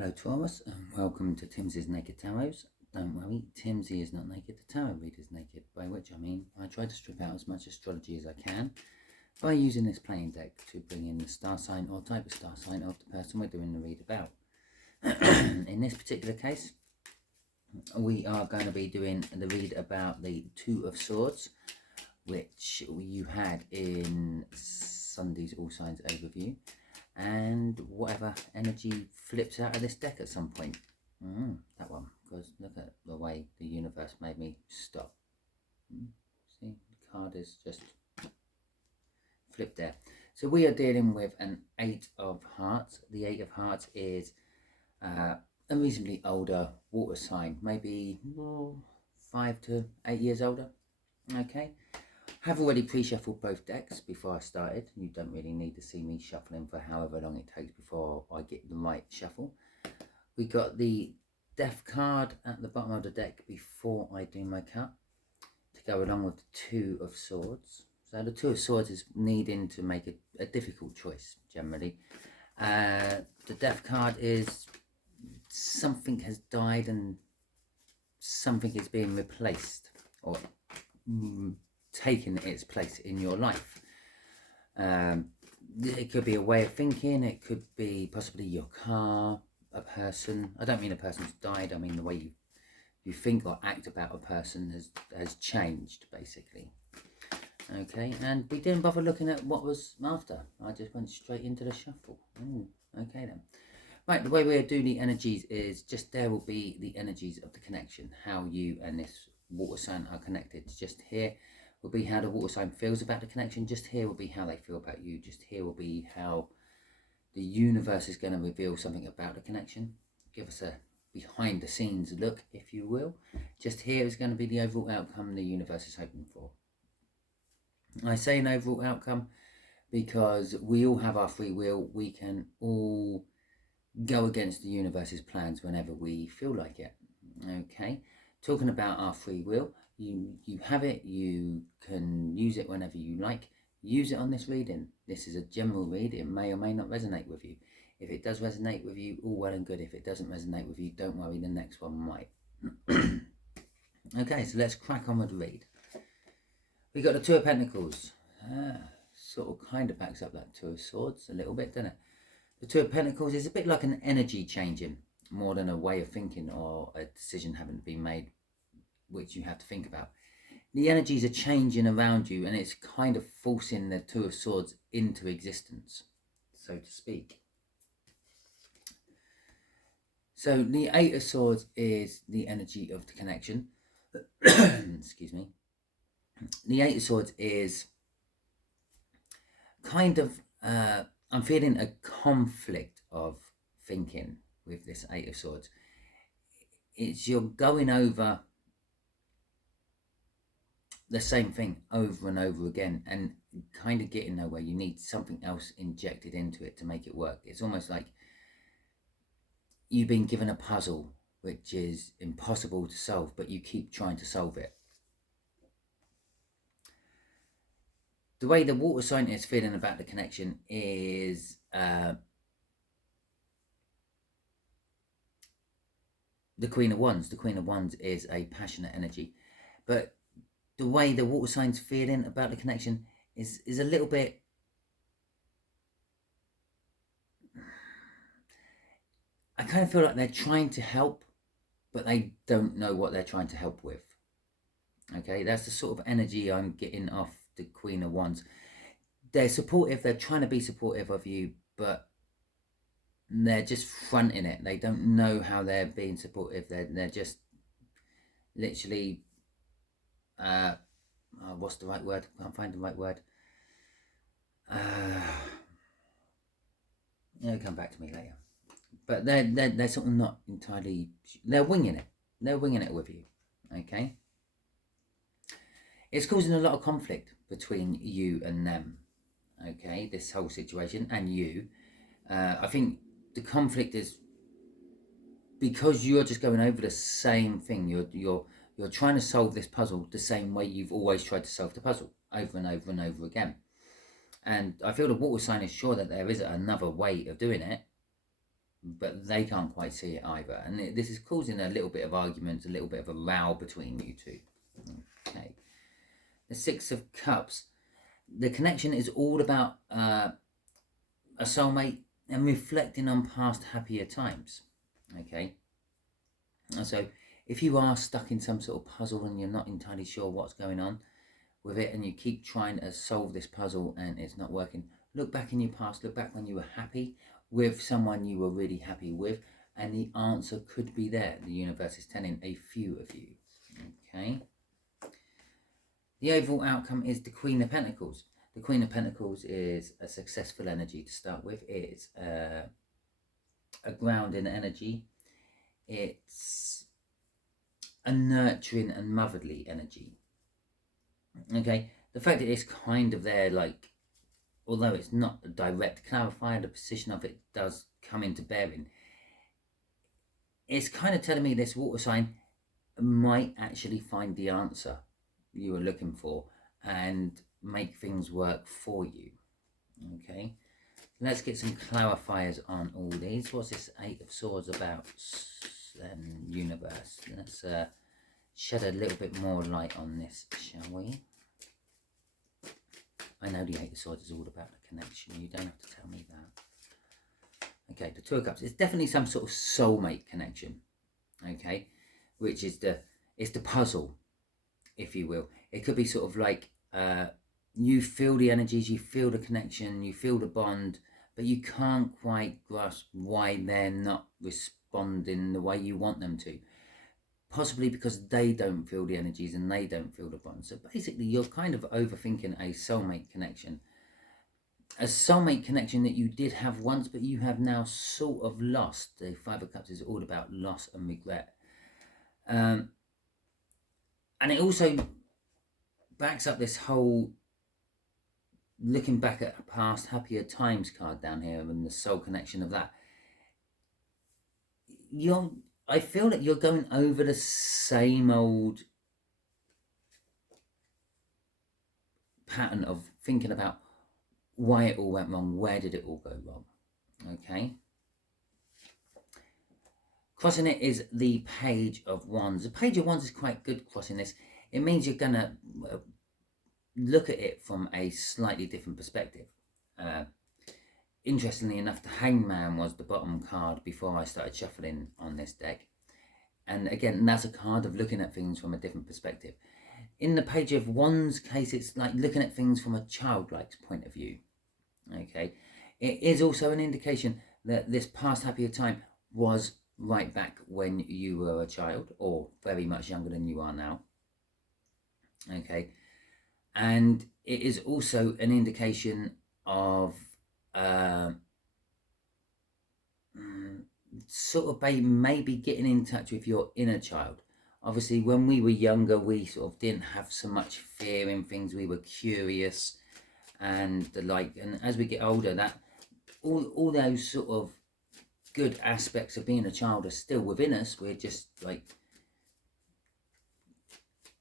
Hello Taurus, and welcome to Timsy's Naked Tarots. Don't worry, Timsy is not naked, the tarot reader is naked, by which I mean I try to strip out as much astrology as I can by using this playing deck to bring in the star sign or type of star sign of the person we're doing the read about. In this particular case, we are going to be doing the read about the Two of Swords, which you had in Sunday's All Signs overview, and whatever energy flips out of this deck at some point. That one, because look at the way the universe made me stop. See, the card is just flipped there. So we are dealing with an Eight of Hearts. The Eight of Hearts is a reasonably older water sign, maybe 5 to 8 years older. Okay. Have already pre-shuffled both decks before I started. You don't really need to see me shuffling for however long it takes before I get the right shuffle. We got the Death card at the bottom of the deck before I do my cut to go along with the Two of Swords. So the Two of Swords is needing to make a difficult choice generally. The Death card is something has died and something is being replaced or taken its place in your life. It could be a way of thinking, it could be possibly your car, a person. I don't mean a person's died, I mean the way you think or act about a person has changed basically. Okay, and we didn't bother looking at what was after. I just went straight into the shuffle. Okay then. Right, the way we're doing the energies is just there will be the energies of the connection, how you and this water sign are connected. Just here will be how the water sign feels about the connection. Just here will be how they feel about you. Just here will be how the universe is going to reveal something about the connection. Give us a behind the scenes look, if you will. Just here is going to be the overall outcome the universe is hoping for. I say an overall outcome because we all have our free will. We can all go against the universe's plans whenever we feel like it. Okay, talking about our free will, you have it, you can use it whenever you like. Use it on this reading. This is a general read. It may or may not resonate with you. If it does resonate with you, all well and good. If it doesn't resonate with you, don't worry, the next one might. Okay, so let's crack on with the read. We got the Two of Pentacles. Sort of kind of backs up that Two of Swords a little bit, doesn't it? The Two of Pentacles is a bit like an energy changing more than a way of thinking or a decision having been made which you have to think about. The energies are changing around you and it's kind of forcing the Two of Swords into existence, so to speak. So the Eight of Swords is the energy of the connection. Excuse me. The Eight of Swords is kind of, I'm feeling a conflict of thinking with this Eight of Swords. It's you're going over the same thing over and over again and kind of getting nowhere. You need something else injected into it to make it work. It's almost like you've been given a puzzle which is impossible to solve, but you keep trying to solve it. The way the water sign is feeling about the connection is the Queen of Wands. The Queen of Wands is a passionate energy, but the way the water sign's feeling about the connection is a little bit, I kind of feel like they're trying to help, but they don't know what they're trying to help with. Okay, that's the sort of energy I'm getting off the Queen of Wands. They're supportive, they're trying to be supportive of you, but they're just fronting it. They don't know how they're being supportive. They're just literally what's the right word? I can't find the right word. It'll come back to me later. But they're sort of not entirely, they're winging it. They're winging it with you. Okay? It's causing a lot of conflict between you and them. Okay, this whole situation and you. I think the conflict is because you're just going over the same thing. You're trying to solve this puzzle the same way you've always tried to solve the puzzle, over and over and over again. And I feel the water sign is sure that there is another way of doing it, but they can't quite see it either. And this is causing a little bit of arguments, a little bit of a row between you two. Okay. The Six of Cups. The connection is all about a soulmate and reflecting on past happier times. Okay. And so if you are stuck in some sort of puzzle and you're not entirely sure what's going on with it, and you keep trying to solve this puzzle and it's not working, look back in your past, look back when you were happy with someone you were really happy with, and the answer could be there. The universe is telling a few of you. Okay. The overall outcome is the Queen of Pentacles. The Queen of Pentacles is a successful energy to start with. It's a grounding energy. It's a nurturing and motherly energy. Okay, the fact that it's kind of there, like, although it's not a direct clarifier, the position of it does come into bearing. It's kind of telling me this water sign might actually find the answer you were looking for and make things work for you. Okay, let's get some clarifiers on all these. What's this Eight of Swords about? Universe. Let's shed a little bit more light on this, shall we? I know the Eight of Swords is all about the connection. You don't have to tell me that. Okay, the Two of Cups. It's definitely some sort of soulmate connection. Okay, which is it's the puzzle, if you will. It could be sort of like you feel the energies, you feel the connection, you feel the bond, but you can't quite grasp why they're not responding the way you want them to. Possibly because they don't feel the energies and they don't feel the bond. So basically you're kind of overthinking a soulmate connection. A soulmate connection that you did have once, but you have now sort of lost. The Five of Cups is all about loss and regret. And it also backs up this whole looking back at past happier times card down here and the soul connection of that. I feel that you're going over the same old pattern of thinking about why it all went wrong, where did it all go wrong, okay? Crossing it is the Page of Wands. The Page of Wands is quite good crossing this. It means you're going to look at it from a slightly different perspective. Interestingly enough, the Hangman was the bottom card before I started shuffling on this deck. And again, that's a card of looking at things from a different perspective. In the Page of Wands case, it's like looking at things from a childlike point of view. Okay. It is also an indication that this past happier time was right back when you were a child, or very much younger than you are now. Okay. And it is also an indication of sort of maybe getting in touch with your inner child. Obviously, when we were younger, we sort of didn't have so much fear in things. We were curious and the like. And as we get older, that all those sort of good aspects of being a child are still within us. We're just like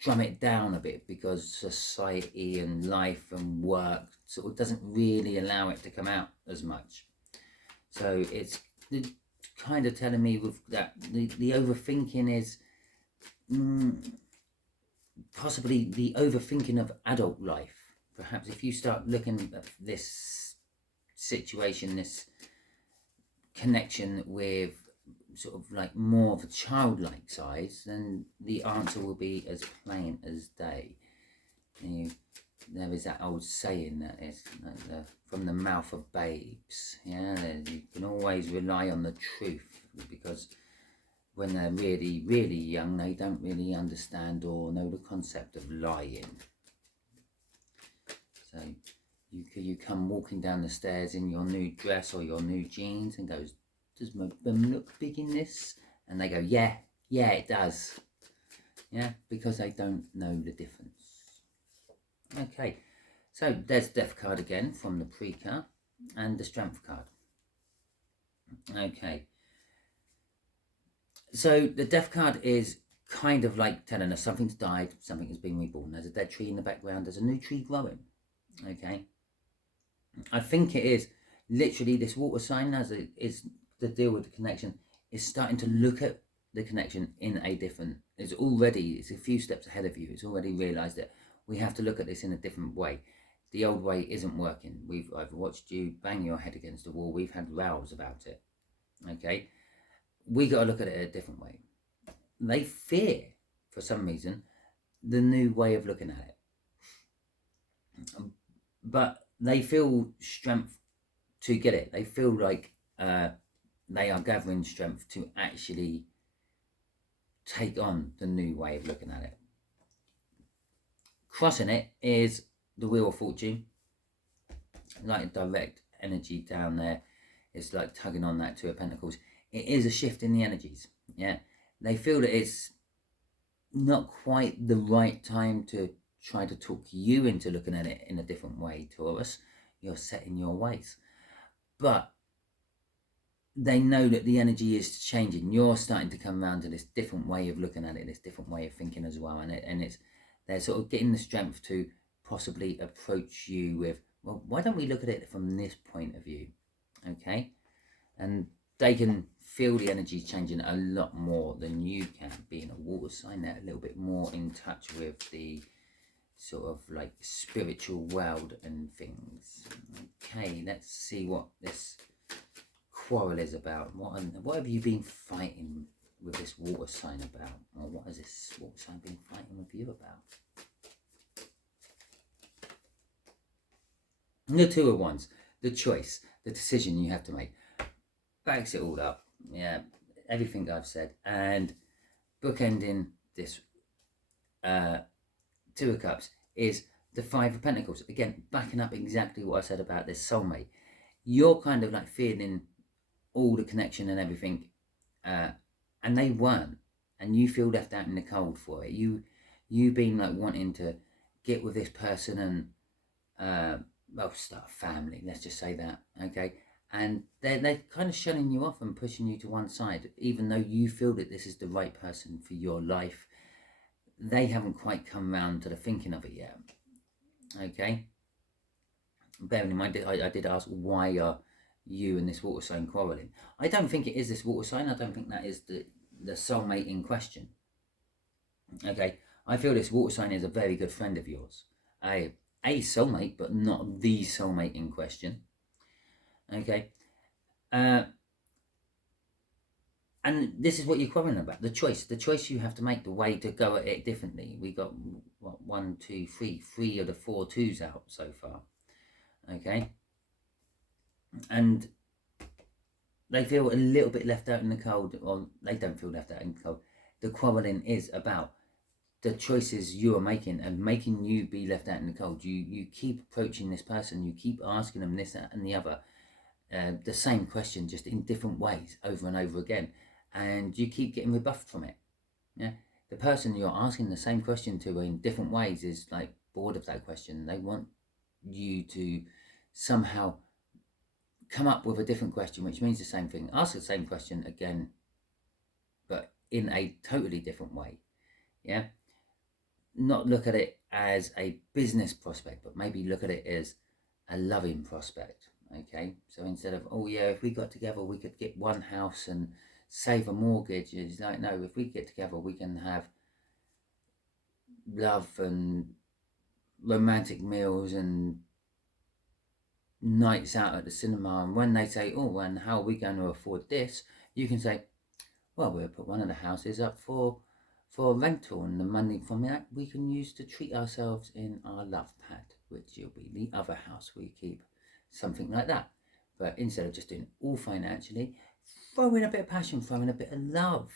drum it down a bit because society and life and work sort of doesn't really allow it to come out as much. So it's kind of telling me with that the overthinking is possibly the overthinking of adult life. Perhaps if you start looking at this situation, this connection with sort of like more of a childlike size, then the answer will be as plain as day. There is that old saying that is from the mouth of babes. Yeah, you can always rely on the truth, because when they're really, really young, they don't really understand or know the concept of lying. So you come walking down the stairs in your new dress or your new jeans and goes, "Does my bum look big in this?" And they go, yeah, it does. Yeah, because they don't know the difference. Okay, so there's Death card again from the pre-card and the Strength card. Okay, so the Death card is kind of like telling us something's died, something has been reborn. There's a dead tree in the background, there's a new tree growing. Okay, I think it is literally this water sign is the deal with the connection is starting to look at the connection in a different, it's a few steps ahead of you. It's already realized that we have to look at this in a different way. The old way isn't working. I've watched you bang your head against the wall. We've had rows about it. Okay, we got to look at it a different way. They fear, for some reason, the new way of looking at it, but they feel strength to get it. They feel like they are gathering strength to actually take on the new way of looking at it. Crossing it is the Wheel of Fortune, like direct energy down there. It's like tugging on that Two of Pentacles. It is a shift in the energies. Yeah, they feel that it's not quite the right time to try to talk you into looking at it in a different way, Taurus. You're set in your ways, but they know that the energy is changing. You're starting to come around to this different way of looking at it, this different way of thinking as well, and they're sort of getting the strength to possibly approach you with, well, why don't we look at it from this point of view? Okay, and they can feel the energy changing a lot more than you can, being a water sign. They're a little bit more in touch with the sort of like spiritual world and things. Okay, let's see what this quarrel is about. What have you been fighting with this water sign about? Or what has this water sign been fighting with you about? And the Two of Wands, the choice, the decision you have to make. Backs it all up. Yeah, everything I've said. And bookending this Two of Cups is the Five of Pentacles. Again, backing up exactly what I said about this soulmate. You're kind of like feeling all the connection and everything, and they weren't, and you feel left out in the cold for it. You been like wanting to get with this person and well, start a family, let's just say that. Okay, and they're kind of shunning you off and pushing you to one side, even though you feel that this is the right person for your life. They haven't quite come round to the thinking of it yet. Okay, bearing in mind, I did ask, why are you and this water sign quarrelling? I don't think it is this water sign. I don't think that is the soulmate in question. Okay, I feel this water sign is a very good friend of yours. A soulmate, but not the soulmate in question. Okay, and this is what you're quarreling about, the choice you have to make, the way to go at it differently. We got, what, 1, 2, 3, 3 of the 4 twos out so far. Okay, and they feel a little bit left out in the cold, or they don't feel left out in the cold. The quarreling is about the choices you are making and making you be left out in the cold. You keep approaching this person, you keep asking them this, that and the other, the same question, just in different ways, over and over again, and you keep getting rebuffed from it. Yeah, the person you're asking the same question to in different ways is like bored of that question. They want you to somehow come up with a different question, which means the same thing. Ask the same question again, but in a totally different way. Yeah, not look at it as a business prospect, but maybe look at it as a loving prospect. Okay, so instead of, oh yeah, if we got together we could get one house and save a mortgage, it's like, no, if we get together we can have love and romantic meals and nights out at the cinema. And when they say, oh, and how are we going to afford this, you can say, well, we'll put one of the houses up for a rental, and the money from that we can use to treat ourselves in our love pad, which will be the other house we keep. Something like that. But instead of just doing it all financially, throw in a bit of passion, throw in a bit of love.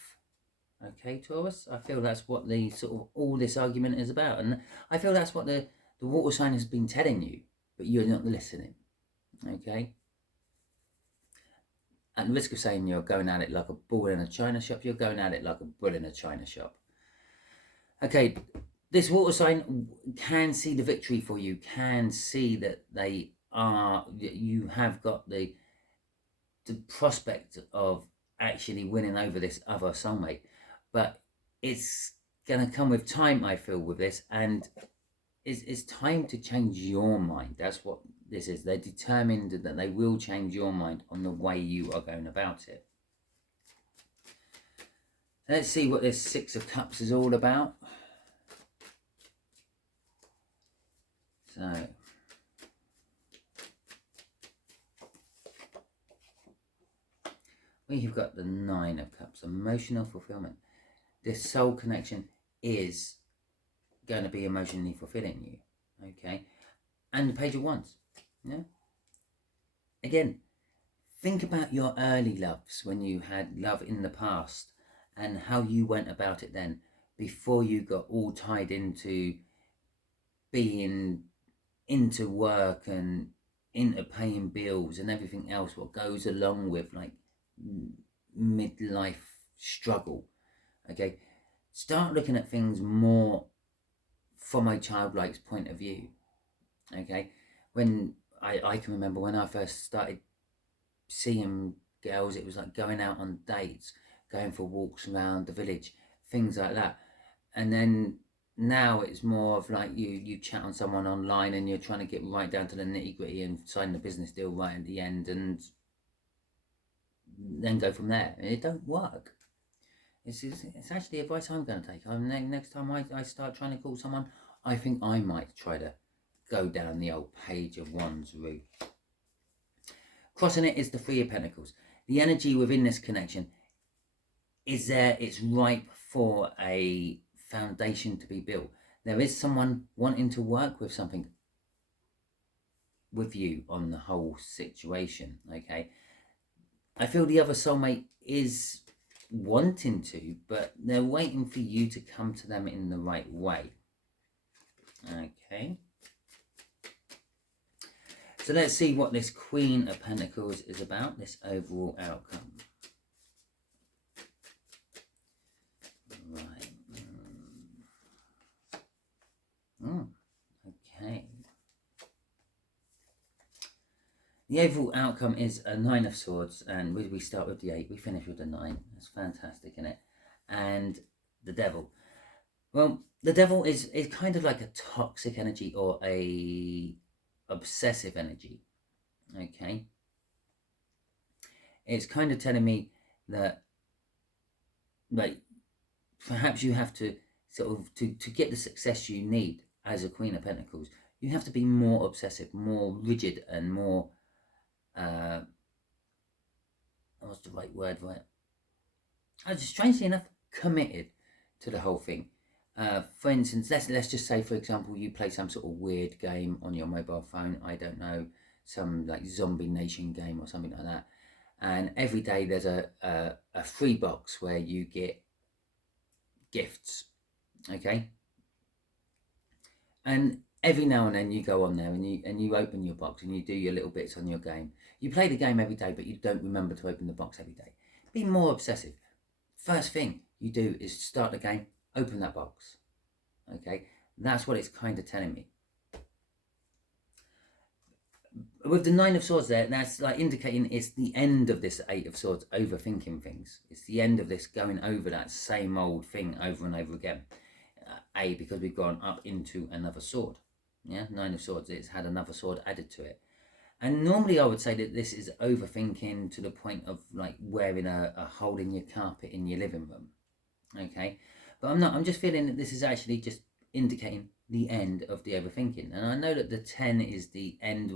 Okay, Taurus? I feel that's what the sort of all this argument is about. And I feel that's what the water sign has been telling you, but you're not listening. Okay? At the risk of saying you're going at it like a bull in a china shop, you're going at it like a bull in a china shop. Okay, this water sign can see the victory for you, can see that you have got the prospect of actually winning over this other soulmate, but it's going to come with time, I feel, with this, and it's time to change your mind. That's what this is. They're determined that they will change your mind on the way you are going about it. Let's see what this Six of Cups is all about. So, we've got the Nine of Cups, emotional fulfillment. This soul connection is going to be emotionally fulfilling you, okay? And the Page of Wands, yeah? Again, think about your early loves when you had love in the past and how you went about it then before you got all tied into being into work and into paying bills and everything else what goes along with like midlife struggle. Okay, start looking at things more from a childlike point of view. Okay, when I can remember when I first started seeing girls, it was like going out on dates, going for walks around the village, things like that. And then now it's more of like you chat on someone online and you're trying to get right down to the nitty gritty and sign the business deal right at the end and then go from there. And it don't work. It's actually advice I'm going to take. Next time I start trying to call someone, I think I might try to go down the old Page of Wands route. Crossing it is the Three of Pentacles. The energy within this connection is there. It's ripe for a foundation to be built. There is someone wanting to work with something with you on the whole situation, okay? I feel the other soulmate is wanting to, but they're waiting for you to come to them in the right way. Okay. So let's see what this Queen of Pentacles is about, this overall outcome. Right. Okay. The overall outcome is a Nine of Swords, and we start with the 8, we finish with the 9. That's fantastic, isn't it? And the Devil. Well, the Devil is kind of like a toxic energy or a obsessive energy, okay? It's kind of telling me that, like, perhaps you have to sort of, to get the success you need as a Queen of Pentacles, you have to be more obsessive, more rigid, and more, what's the right word for it? Strangely enough, committed to the whole thing. For instance, let's just say, for example, you play some sort of weird game on your mobile phone. I don't know, some like Zombie Nation game or something like that. And every day there's a free box where you get gifts, okay? And every now and then you go on there and you open your box and you do your little bits on your game. You play the game every day, but you don't remember to open the box every day. Be more obsessive. First thing you do is start the game, open that box. Okay, that's what it's kind of telling me. With the Nine of Swords there, that's like indicating it's the end of this Eight of Swords overthinking things. It's the end of this going over that same old thing over and over again. Because we've gone up into another sword. Yeah, Nine of Swords, it's had another sword added to it. And normally I would say that this is overthinking to the point of like wearing a hole in your carpet in your living room. Okay, but I'm not. I'm just feeling that this is actually just indicating the end of the overthinking. And I know that the 10 is the end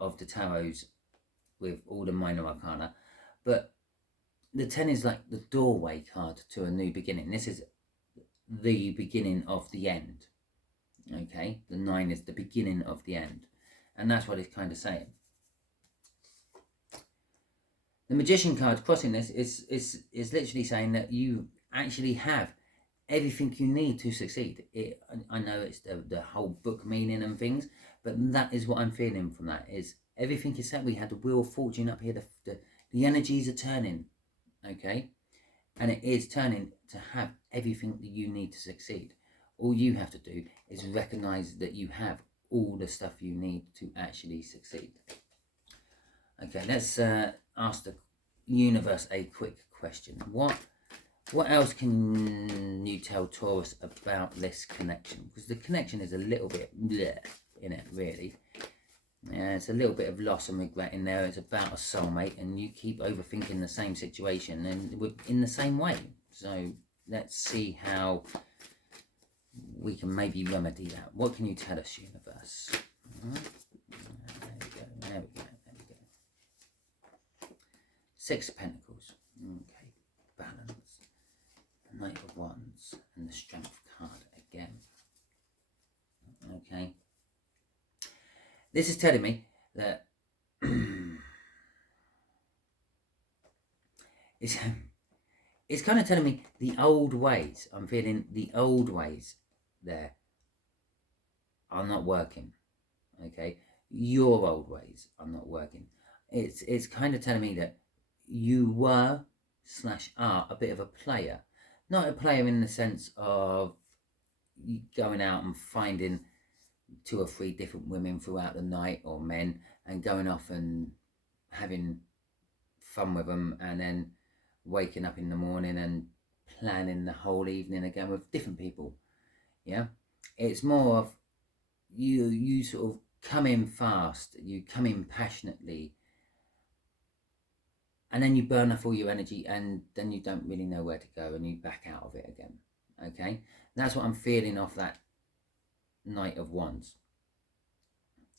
of the tarots with all the minor arcana, but the 10 is like the doorway card to a new beginning. This is the beginning of the end. Okay, the 9 is the beginning of the end, and that's what it's kind of saying. The Magician card crossing this is literally saying that you actually have everything you need to succeed. I know it's the whole book meaning and things, but that is what I'm feeling from that. Is everything is set. We had the Wheel of Fortune up here. The energies are turning, okay, and it is turning to have everything that you need to succeed. All you have to do is recognize that you have all the stuff you need to actually succeed. Okay, let's ask the universe a quick question. What else can you tell Taurus about this connection? Because the connection is a little bit bleh in it, really. Yeah, it's a little bit of loss and regret in there. It's about a soulmate, and you keep overthinking the same situation and in the same way. So let's see how we can maybe remedy that. What can you tell us, universe? There we go. Six of Pentacles. Okay, balance. Knight of Wands and the Strength card again. Okay. This is telling me that it's kind of telling me the old ways. I'm feeling the old ways there are not working. Okay, your old ways are not working. It's kind of telling me that you were / are a bit of a player. Not a player in the sense of you going out and finding 2 or 3 different women throughout the night, or men, and going off and having fun with them, and then waking up in the morning and planning the whole evening again with different people. Yeah, it's more of you sort of come in fast, you come in passionately, and then you burn off all your energy, and then you don't really know where to go, and you back out of it again. Okay, and that's what I'm feeling off that Knight of Wands.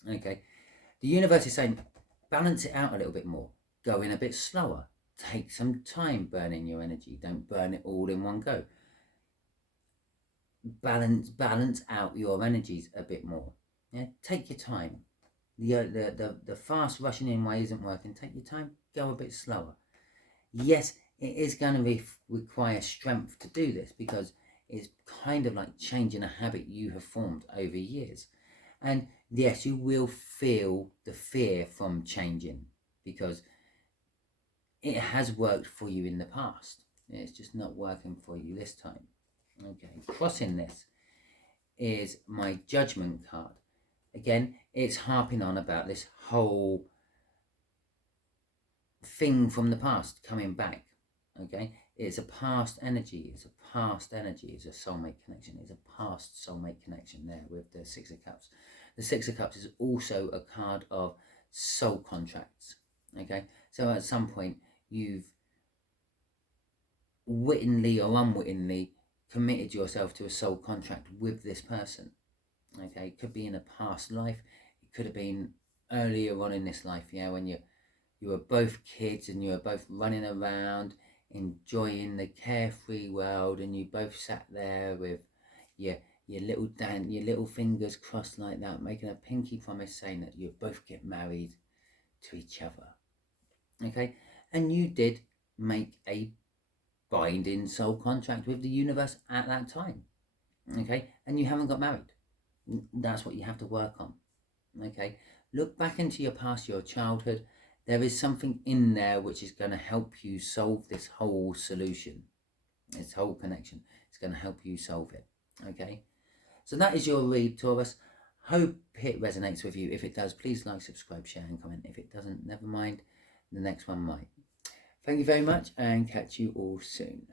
Okay, the universe is saying balance it out a little bit more, go in a bit slower, take some time burning your energy, don't burn it all in one go. Balance out your energies a bit more. Yeah, take your time. The fast rushing in way isn't working. Take your time, go a bit slower. Yes, it is going to require strength to do this, because it's kind of like changing a habit you have formed over years. And yes, you will feel the fear from changing, because it has worked for you in the past. It's just not working for you this time. Okay, crossing this is my Judgment card. Again, it's harping on about this whole thing from the past coming back. Okay, it's a past energy. It's a soulmate connection. It's a past soulmate connection there with the Six of Cups. The Six of Cups is also a card of soul contracts. Okay, so at some point you've wittingly or unwittingly committed yourself to a soul contract with this person. Okay, it could be in a past life, it could have been earlier on in this life, yeah, when you were both kids and you were both running around enjoying the carefree world, and you both sat there with your little fingers crossed like that, making a pinky promise saying that you'd both get married to each other. Okay, and you did make a binding soul contract with the universe at that time. Okay, and you haven't got married. That's what you have to work on. Okay, look back into your past, your childhood. There is something in there which is going to help you solve this whole solution, this whole connection. It's going to help you solve it. Okay, so that is your read, Taurus. Hope it resonates with you. If it does, please like, subscribe, share and comment. If it doesn't, never mind, the next one might. Thank you very much, and catch you all soon.